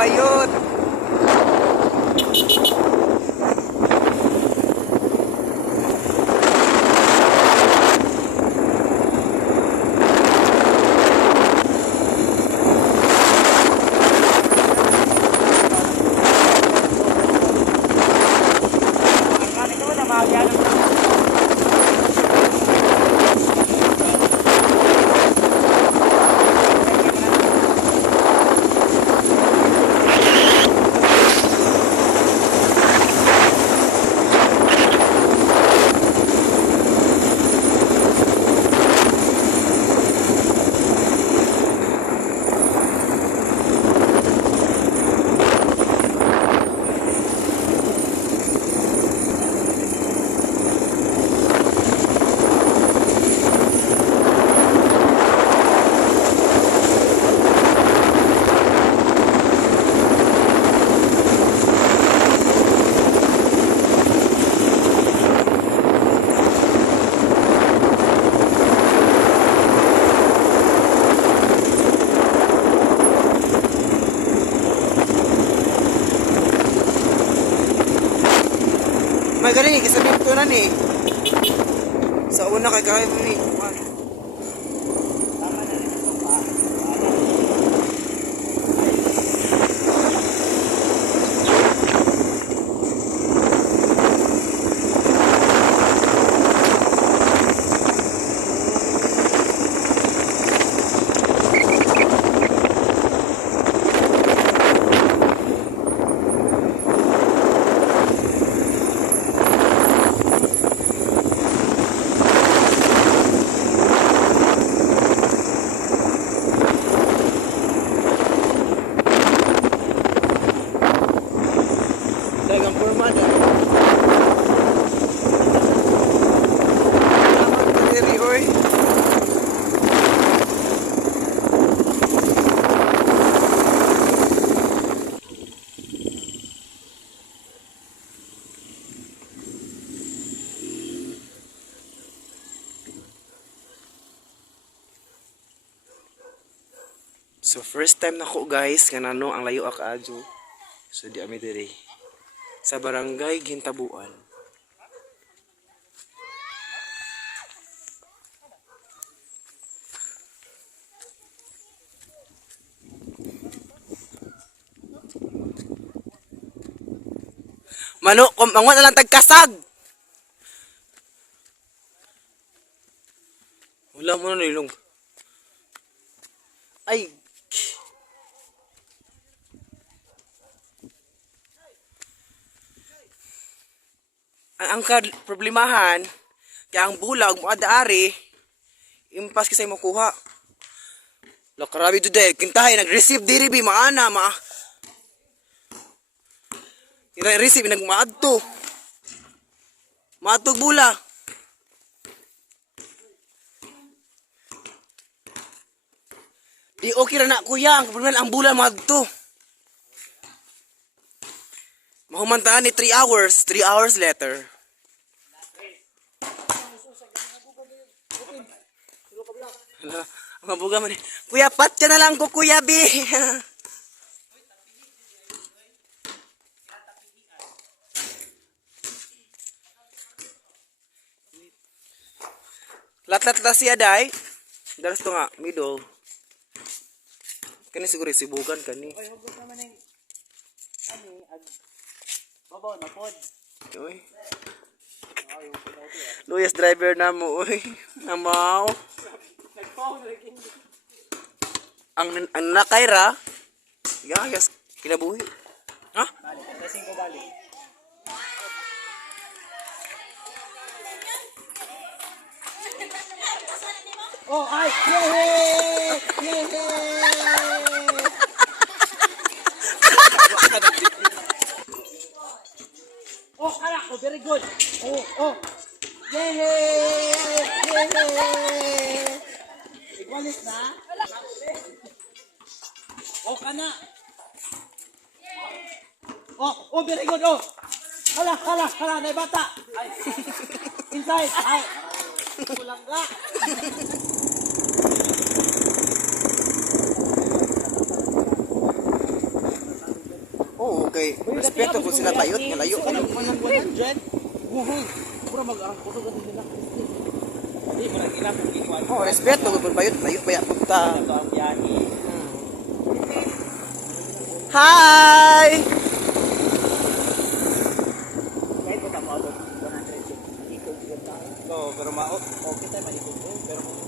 bayot. May galing, kasabihin ko na ni. Sa una kay kaya mo ni. Dagang formada. Salamat po diri oy. So first time nako guys kanano ang layo akaadyo. So di ami diri sa barangay Gintabuan. Mano, kumangwa na lang tagkasag. Wala mo na ilong. Ay. Ang problemahan kaya ang bulag mo adaari impas kasi mo kuha la karabi today kintahay nag-receive diri bi maana ma ira-receive nagmaadto matog bula di okay ra na kuya ang problema ang bula maadto mahumantaan ni 3 hours later. Hala, mabuga man. Kuya, pat ka na lang ko, Kuya B. Lat-lat siya, day. Dalas to nga, middle. Kani siguro sibugan kani. Ay, hugot naman yung babaw na pod. Uy. Luyas driver na mo, uy. Amaw. Ang nakaira. Gayas, kinabuhi. Ha? Balik, pressing ko balik. Oh, ay! Yehey! Yehey! Oh, anak ko, very good. Oh. Yehey! Yehey! Igualis na? Oh, kana. Oh, very good. Oh. Hala, na bata. Ay. Inside. Ay. Kulang ka. kay respeto po sila bayot nga layo Ano kayo. man ang 100? Buhol. Pura mag-kusog ka din nila. Hindi, marang ilang kung ginawa. Oh, respeto po bayot layo baya punta. Ito ang biyahe. Hi. Kahit po tamo ako, 100 ikot ikot tayo. Oo, pero maot. Okay tayo malikot ko. Pero kung